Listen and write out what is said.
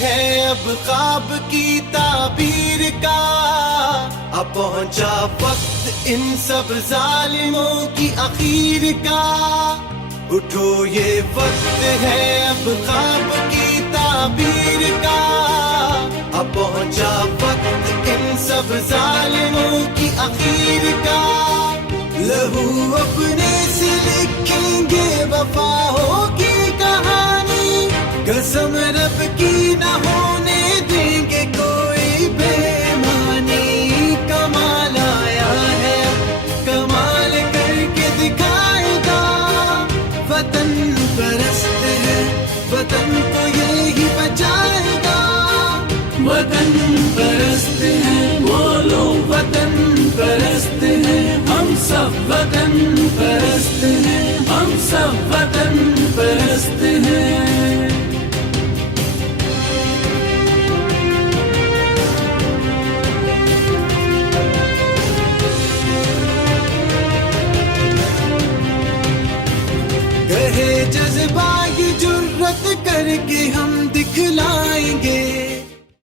ہے اب خواب کی تعبیر کا، اب پہنچا وقت ان سب ظالموں کی اخیر کا. اٹھو یہ وقت ہے اب خواب کی تعبیر کا، اب پہنچا وقت ان سب ظالموں کی اخیر کا. لہو اپنے سے لکھیں گے وفا ہوگی کہانی، قسم رب کی نہ ہونے دیں گے کوئی بے ایمانی. کمال آیا ہے کمال کر کے دکھائے گا، وطن پرست ہے وطن کو یہی بچائے گا. وطن پرست ہے بولو وطن پرست ہے، ہم سب وطن پرست ہیں، ہم سب وطن